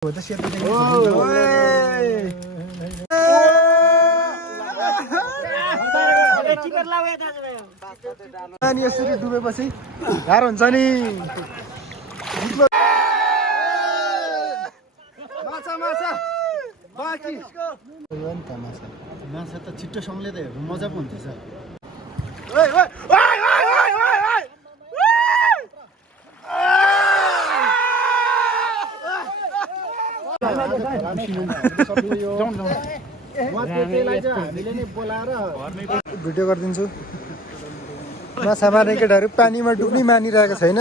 पानी यसरी डुबेपछि गाह्रो हुन्छ नि। माछा त छिट्टो सँगले त हेर्नु मजा पो हुन्छ सर। भिडियो गरिदिन्छु। माछा मार्ने केटाहरू पानीमा डुब्नै मानिरहेको छैन।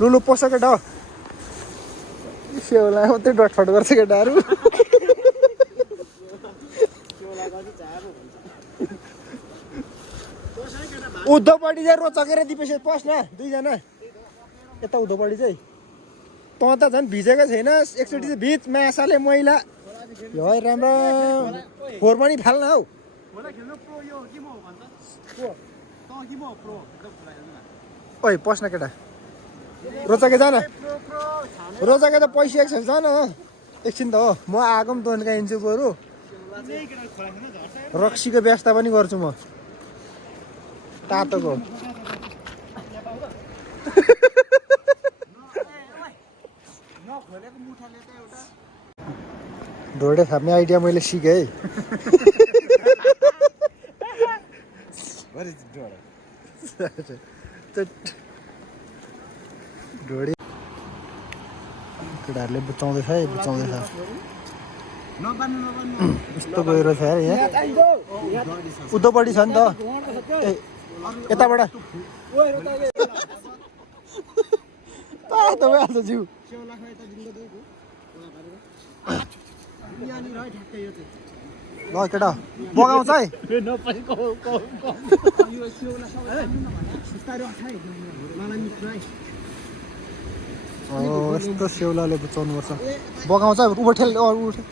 लुलु पस केटा हो सेउला मात्रै डटफट गर्छ केटाहरू। उद्धवपट्टि चाहिँ रोचकेर दिपेपछि पस् न दुईजना यता उद्धवपट्टि चाहिँ तँ त झन् भिजेको छैन एकचोटि चाहिँ भिज माछाले मैला यो है राम्रो फोहोर पनि फाल्न हौ। ओइ पस्न केटा रोचके जान रोचके त पैसा छ जान एकछिन त हो म आएको पनि तन्काइन्छु बरु रक्सीको व्यवस्था पनि गर्छु म तातोको। ढोडे थाप्ने आइडिया मैले सिकेँ है। ढोडे केटाहरूले बुचाउँदैछ है बुचाउँदैछ यस्तो गएर छ यार यहाँ उद्धवपट्टि छ नि त ए यताबाट तपाईँ हाल्छ जिउ ल केटा बगाउँछ है। यस्तो सेउलाले बुचाउनु पर्छ बगाउँछ उठेल उठे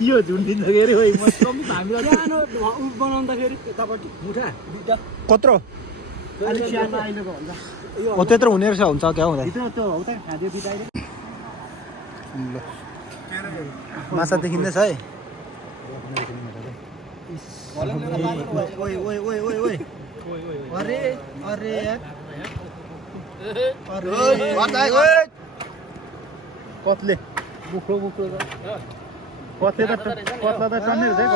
यो झुन्डिँदाखेरि बनाउँदाखेरि यतापट्टि मुठा कत्रो हो त्यत्रो हुने रहेछ हुन्छ क्या हुँदा माछा देखिँदैछ है। कत्ले बुख्रो बुख्रो कत्ले त कत्ला त टन्ने रहेछ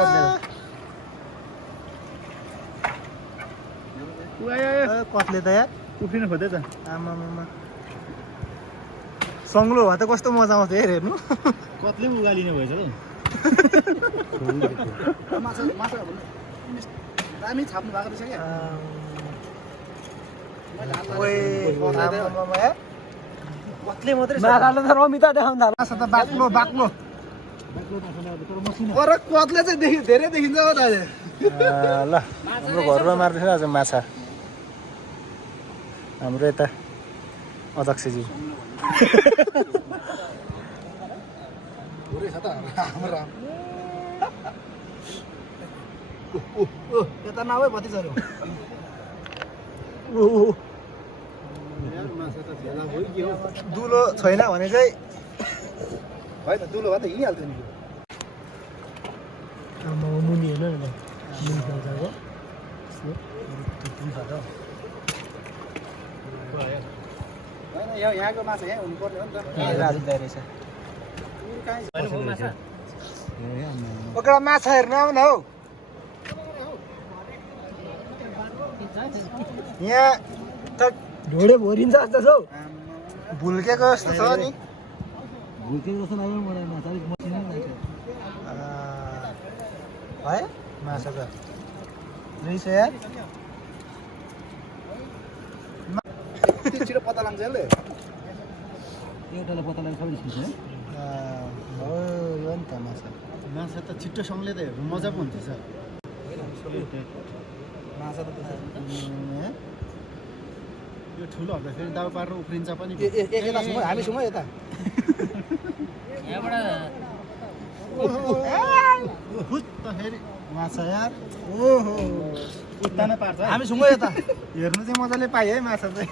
कत्ले त यार उफ्रिनु खोज्दै त आमामा सङ्लो भए त कस्तो मजा आउँछ हेर्नु कत्ले उगालिने भएछ त दामी छाप्नु भएको रहेछ क्या कत्ले मात्रै त रमिता देखाउनु थाल्छ माछा त बाक्लो बाक्लो कत्ले चाहिँ धेरै देखिन्छ हो दाजु। ल हाम्रो घरमा मार्दैछ आज माछा हाम्रो यता अध्यक्षज्यू यता नभए भतिजहरू दुलो छैन भने चाहिँ होइन दुलो भए त हिँडिहाल्थ्यो नि मुनि हेर्नु न होइन यहाँको माछा यहाँ हुनुपर्ने हो नि त। ओकरा माछा हेर्नु आउन हौ यहाँ त ढोडे भरिन्छ जस्तो छ हौ भुल्केको जस्तो छ नि भुल्केको जस्तो लाग्यो मलाई माछा अलिक मसिनो है माछा त रहेछ यार छिटो पत्ता लाग्छ यसले एउटालाई पत्ता लाग्छ सबै निस्किन्छ हो यो नि त माछा माछा त छिट्टो सँगले त हेर्नु मजा पो हुन्छ सर। माछा त यो ठुलो हुँदाखेरि दाउ पारेर उफ्रिन्छ पनि हामी छौँ यता माछा यार ओहो उतानै पार्छ हामी सुँगो यता हेर्नु चाहिँ मजाले पाएँ है माछा चाहिँ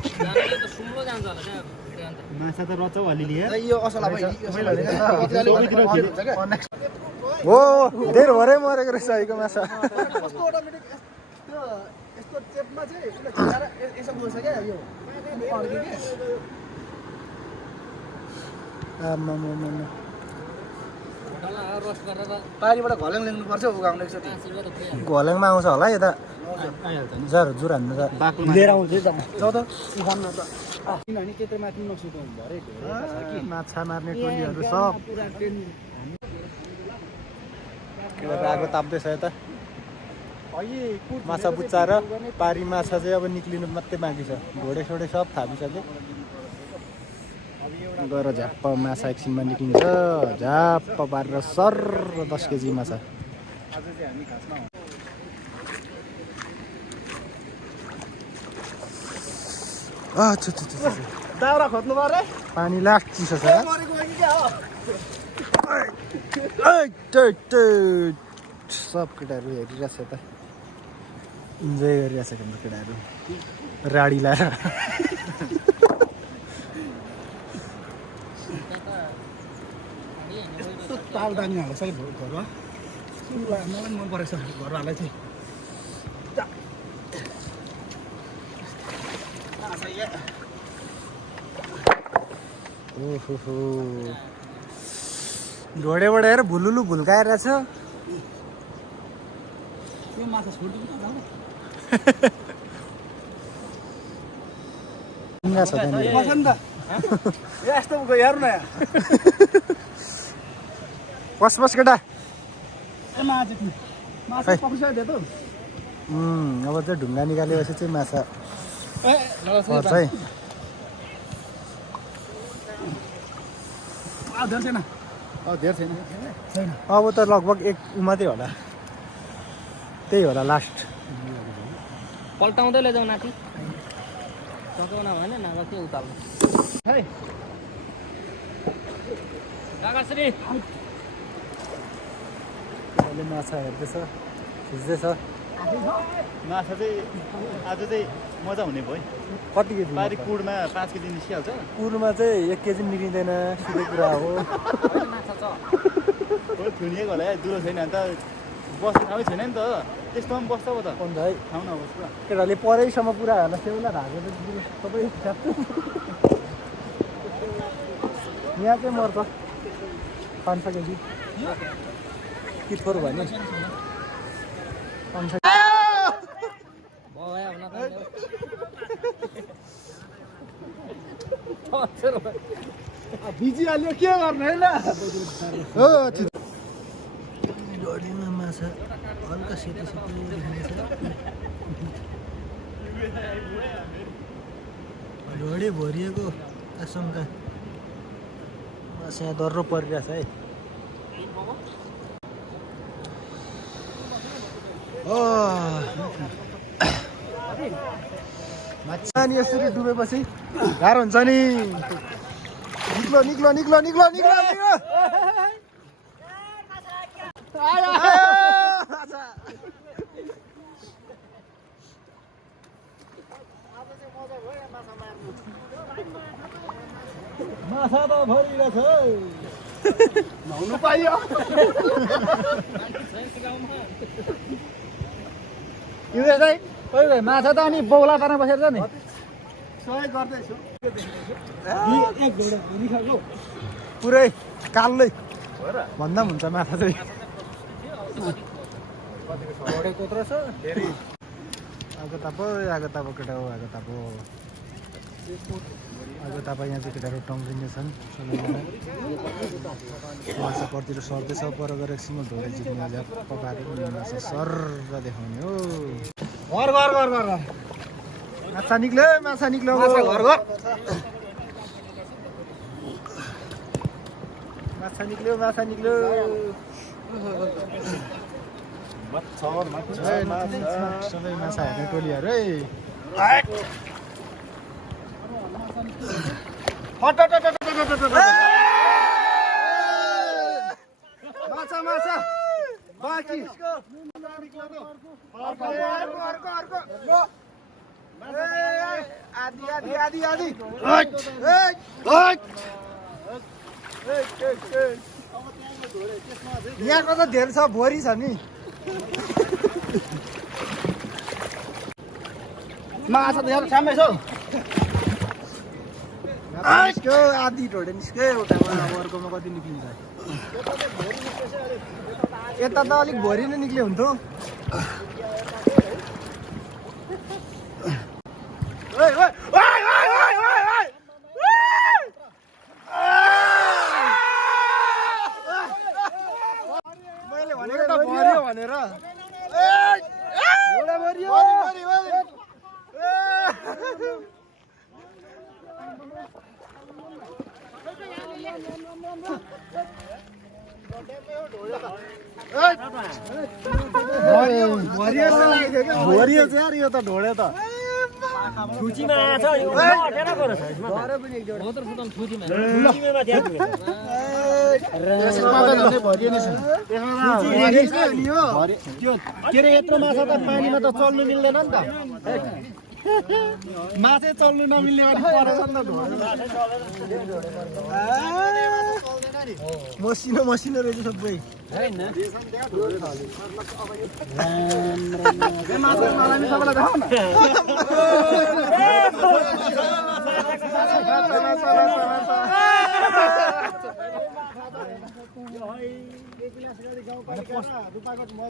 माछा त रचौ अलिअलि यो असला हो धेरै भरै मरेको रहेछ आइको माछा यस्तो चेपमा चाहिँ यसो बोल्छ क्या यो पारिबाट घलेङ ल्याउनुपर्छ उगाउनु एकचोटि घलेङमा आउँछ होला यता जर जुर हान्नु त लिएर आउँछ जाउँ त उखाउनु त किनभने त्यता माथि नसुताउनु भरे माछा मार्ने टोलीहरू सब आगो ताप्दैछ यता माछा बुच्चाएर पारी माछा चाहिँ अब निक्लिनु मात्रै बाँकी छ घोडे सोडे सब थापिसक्यो गएर झ्याप्प माछा एकछिनमा निक्लिन्छ झ्याप्प पारेर सर 10 केजी माछा दाउरा खोज्नु पर्यो पानी लास्ट चिसो छ सब केटाहरू हेरिरहेछ यता इन्जोय गरिरहेछ हाम्रो केटाहरू राडी लाएर तालदानी हाल्छ है घरमा मलाई पनि मन परेछ घरहरूलाई चाहिँ ओहो ढोडेबाट हेर भुलुलु भुल्काएर छ यो माछा छोडिदिनु यस्तो हेर्नु न बस बस केटा माछा पक्रिसक्यो त अब चाहिँ ढुङ्गा निकालेपछि चाहिँ माछा पर्छ है धेर छैन अब त लगभग एक मात्रै होला त्यही होला लास्ट पल्टाउँदै लैजाउँ नाति टकाउन भने नभए के उताल्नु है काकाश्री अहिले माछा हेर्दैछ खिच्दैछ माछा चाहिँ आज चाहिँ मजा हुने भयो कति केजी पारी कुडमा 5 केजी निस्किहाल्छ कुरमा चाहिँ 1 केजी निक्लिँदैन सिधै कुरा हो माछा छ थुनिएको होला है दुलो छैन अन्त बस्ने ठाउँै छैन नि त त्यस्तोमा पनि बस्छ त अन्त है ठाउँ नबस् पुरा केटाले परैसम्म पुरा होला सेउला भागेर सबै च्याप्छु यहाँ चाहिँ मर्छ 500 केजी किथोर भने 500 बिजी हाल्यो के गर्नु होइन हो ढोडीमा माछा हल्का सेतो सेतो देखिन्छ ढोडी भरिएको आशंका माछा यहाँ डर्रो परिरहेछ है माछा नि यसरी डुबेपछि गाह्रो हुन्छ नि निक्लो निक्लो निक्लो निक्लो निक्लो निक्लो माछा त भरिरहेछ नुहाउनु पाइयो माछा त अनि बौला पार्न बसेर छ नि सहयोग गर्दैछु पुरै कालै भन्दा पनि हुन्छ माछा चाहिँ आगो ताप केटा हो आगो ताप यहाँ चाहिँ केटाहरू टङ्गिने छन् माछा परतिर सर्दैछ पर गएर एकछिनमा ढोडे जित्ने झ्याप्प पारेर माछा सर देखाउने हो घर घर घर घर माछा निक्ल्यो माछा निक्ल्यो घर घर माछा निक्ल्यो माछा निक्ल्यो सबै माछा हेर्ने टोलीहरू है माछा बाँकी आधी यहाँको त धेरै छ भोरी छ नि माछा त यहाँ सामै छ निस्क्यो आधी ढोडे निस्क्यो एउटामा अब अर्कोमा कति निक्लिन्छ यता त अलिक भोरी नै निक्ल्यो हुन्थ्यो मैले भनेको त भर्यो भनेर भरियो चाहिँ यार यो त ढोडे त छुचीमा आएछ यो अटेर गएर छ यसमा हो त सुतन छुचीमा छुचीमा त्यहाँ पुगेछ त्यो के रे यत्रो माछा त पानीमा त चल्नु मिल्दैन नि त माछै चल्नु नमिल्ने वाली परेछ नि त मसिनो मसिनो रहेछ सबै हैन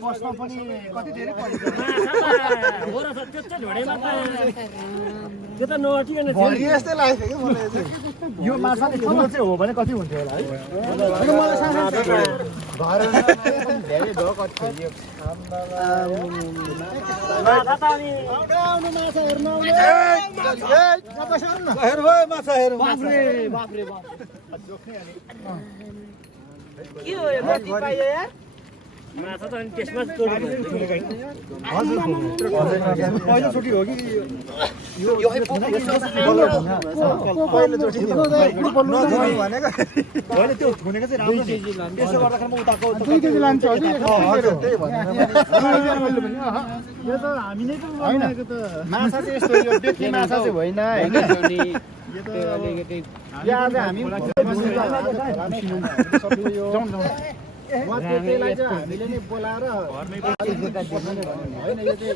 बस्न पनि कति धेरै भरियो जस्तै लागेको थियो कि मलाई यो माछा ठुलो चाहिँ हो भने कति हुन्थ्यो होला है मलाई सानो धेरै भयो कति थियो माछा हेर्नु के हो यो कति पाइयो यार माछा त अनि त्यसमा पहिलोचोटि हो कि पहिलोचोटि भनेको होइन त्यो थुनेको चाहिँ राम्रो त्यसो गर्दाखेरि म उताको 2 केजी लान्छ यो त हामी नै त बनाएको त माछा चाहिँ यस्तो यो बेच्ने माछा चाहिँ होइन हैन यो त अलिकति यहाँ चाहिँ हामी त्यसलाई चाहिँ हामीले नै बोलाएर होइन यो चाहिँ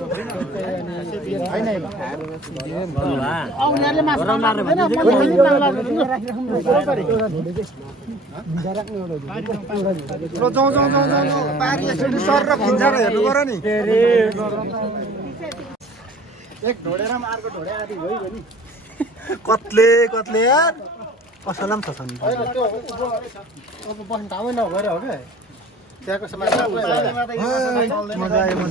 सर र खिन्जाएर हेर्नु पर्यो नि एक ढोडेर अर्को ढोडे आदि हो नि कत्ले कत्ले यार असलम छ नि अब बस्नु ठाउँमै नभएर हो क्या त्यहाँको समस्या मजा आयो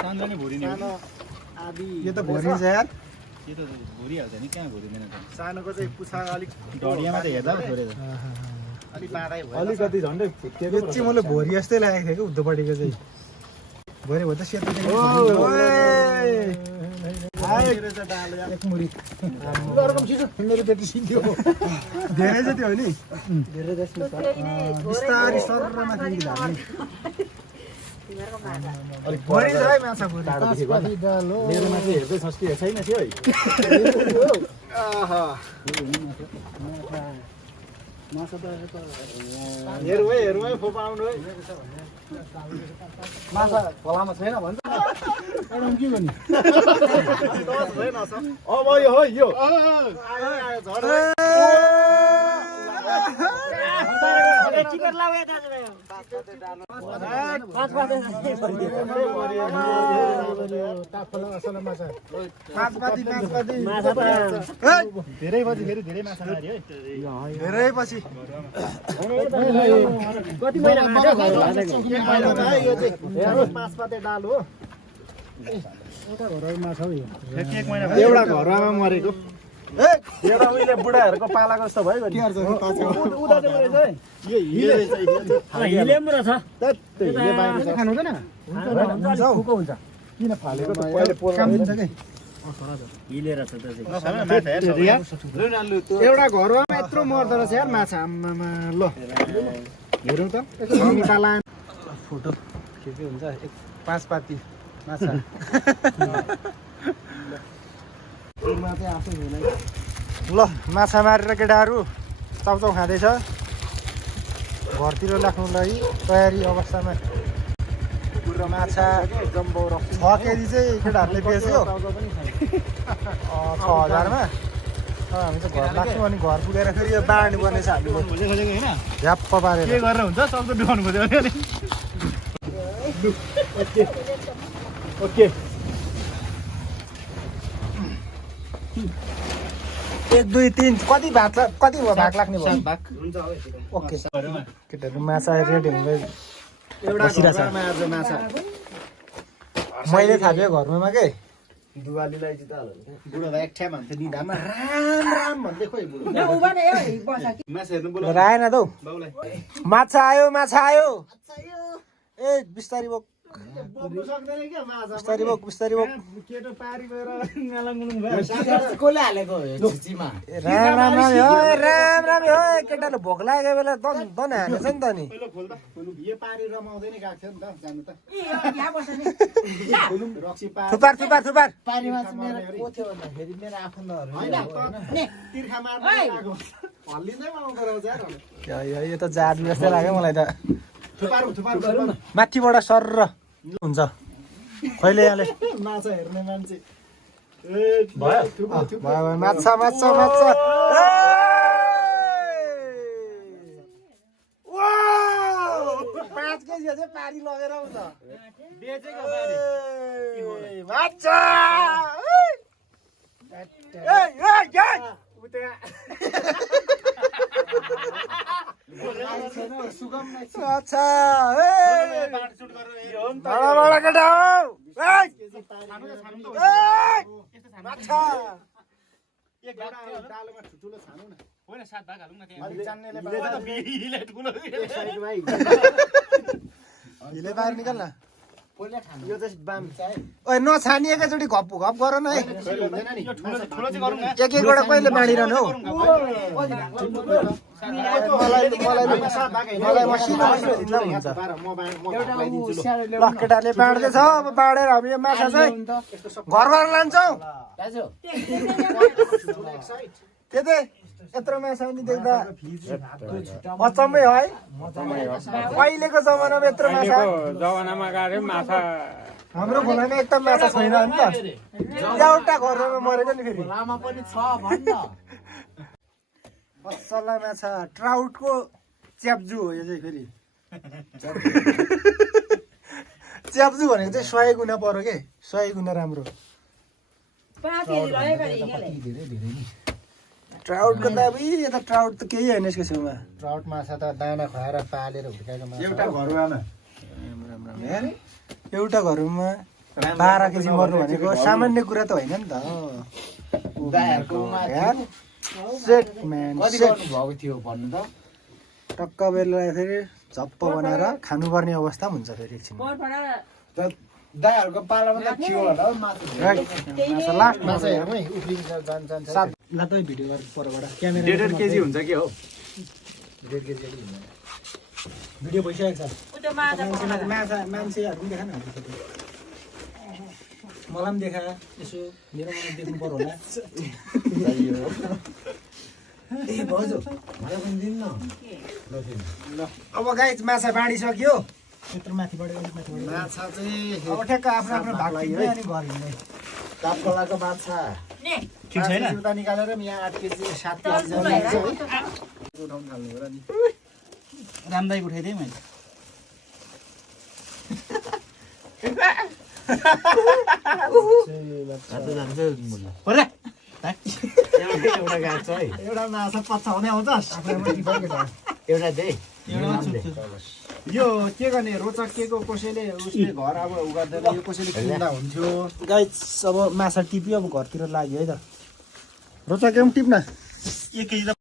सानो नै भुरिने यो त भोरिन्छ यार यो त भुरिहाल्छ नि कहाँ भुरिँदैन त सानोको चाहिँ पुछा अलिक ढडियामा त हेर्दा पो छोडेछ अलिक बाँडाइ भयो अलिकति झन्डै यो चाहिँ मलाई भोरी जस्तै लागेको थियो कि उद्धोपट्टिको चाहिँ भोरे भयो त सेतो एक मुरी मेरो बेटी सिन्थ्यो धेरै जति हो नि धेरै जस्तो बिस्तारी सर माथि भोरी छ है माछा भोरी मेरोमा चाहिँ हेर्दै सस्ती छैन थियो है माछा त हेरौँ है फोपा आउनु है माछा खोलामा छैन भन्छ के गर्ने अब यो हो यो टिकट लागे दाजुभाइ धेरै पछि फेरि धेरै माछा लाग्यो है धेरै पछि कति महिना पाँच पाते डाल हो एउटा घरमा मरेको एउटा उहिले बुढाहरूको पालाको जस्तो भयो नि खानु हुँदैन किन फालेको त पहिले काम दिन्छ कि एउटा घरमा यत्रो मर्दो रहेछ यार माछा आम्मामा ल हेरौँ त अमिता लान फोटो के हुन्छ 5 पाती माछा ल माछा मारेर केटाहरू चाउचाउ खाँदैछ घरतिर राख्नुलाई तयारी अवस्थामा कुकुर र माछा 6 केजी चाहिँ केटाहरूले बेच्यो 6000 मा हामी चाहिँ घर राख्छौँ अनि घर पुगेर फेरि यो बाँड्नु पर्ने छ हामीले झ्याप्प पारेर के गरेर हुन्छ सक्दो डुबाउनु खोज्यो भने ओके 1 2 3 कति भाग लाग्ने भयो ओके केटाहरू माछा रेडी हुँदै बसिरहेछ मैले थाप्यो घरमा के दुवालीलाई जिता हाल्यो बुढो भाइ एक ठ्याम हान्थ्यो निधारमा राम भन्दै खोइ बुढो माछा हेर्नु बोला राएन दौ बाउलाई माछा आयो ए बिस्तारी बोक बोक्नु सक्दैन के माछा बिस्तारी बोक केटो पारी गएर ngalanguनु भयो कसले हालेको छिचीमा राम हो केटाले भोक लागेको बेला दन हानेछ नि त नि पहिलो खोल्दा यो पारी रमाउँदै नै गएको थियो नि त जानु त रक्सी पार थुपार पानीमा चाहिँ मेरो को थियो भन्दाखेरि मेरो आफन्तहरू हैन तिर्खा मार्दै गएको हल्लिँदै आउँदो रहेछ यार यो त जादु जस्तै लाग्यो मलाई त थुपार माथिबाट सर्र हुन्छ कहिले यहाँले माछा हेर्ने मान्छे भयो माछा 5 केजी चाहिँ पारी लगेर आउँछ बेचेको बारी माछा अच्छा बडा केटा डालोमा ठुलो छानौ न होइन 7 भाग हालौँ न त्यहाँ अलि जान्नेले हिले बाहिर निकाल न पहिला खानु यो चाहिँ बाम ओइ नछानी एकैचोटि घप गर न है हुँदैन नि ठुलो चाहिँ गरौँ न एक एकवटा कहिले बाँडिरहनु हौ मलाई मसिनो दिँदा हुन्छ ल केटाले बाँड्दैछ अब बाँडेर हामी यो माछा चाहिँ घर लान्छौँ दाजु त्यतै यत्रो माछा नि देख्दा अचम्मै है अहिलेको जमानामा यत्रो माछा जमानामा गएर माछा हाम्रो खोलामा एकदम माछा छैन नि त एउटा घरमा मरेको नि फेरि लामा पनि छ भन्न असला माछा ट्राउटको च्याप्जु हो यो चाहिँ फेरि च्याप्जु भनेको चाहिँ 100 गुणा पर्यो के 100 गुणा राम्रो ट्राउटको त अब यता ट्राउट त केही होइन यसको छेउमा ट्राउट माछा त दाना खुवाएर पालेर हुर्काएको माछा एउटा घरमा एउटा घरमा 12 केजी मर्नु भनेको सामान्य कुरा त होइन नि त यार सेट म्यान कति गर्नु भएको थियो भन्नु त टक्क बेला फेरि झप्प बनाएर खानुपर्ने अवस्था पनि हुन्छ फेरि एकछिन दाइहरूको पालामा त थियो होला हौ मासु लास्ट माछा हेरौँ है उफ्रिन्छ जान्छ लातै भिडियो गरेर परबाट क्यामेरा 1.5 केजी हुन्छ के हो 1.5 केजी भिडियो भइसकेको छ मान्छेहरू पनि देखा न मलाई पनि देखा यसो मेरो मलाई देख्नु पर्यो होला ए भाउजू मलाई पनि दिनु न ल अब गाइस माछा बाँडिसक्यो त्यत्रो माथिबाट माछा चाहिँ अब ठ्याक्क आफ्नो आफ्नो भाग लिँदै अनि घर हिँड्दै कापकोलाको माछा ठिक छैन उता निकालेर यहाँ 8 केजी 7 केजी जति लाग्छ है उठाउन थाल्नु हो र नि रामदाई उठाइदिएँ मैले एउटा गाछ है एउटा माछा पछाउने आउँछस् एउटा दे यो के गर्ने रोचक के को कसैले उसले घर अब उ गर्दैन यो कसैले किन्दा हुन्थ्यो गाइस अब माछा टिप्यो अब घरतिर लाग्यो है त रोचक टिप्न 1 केजी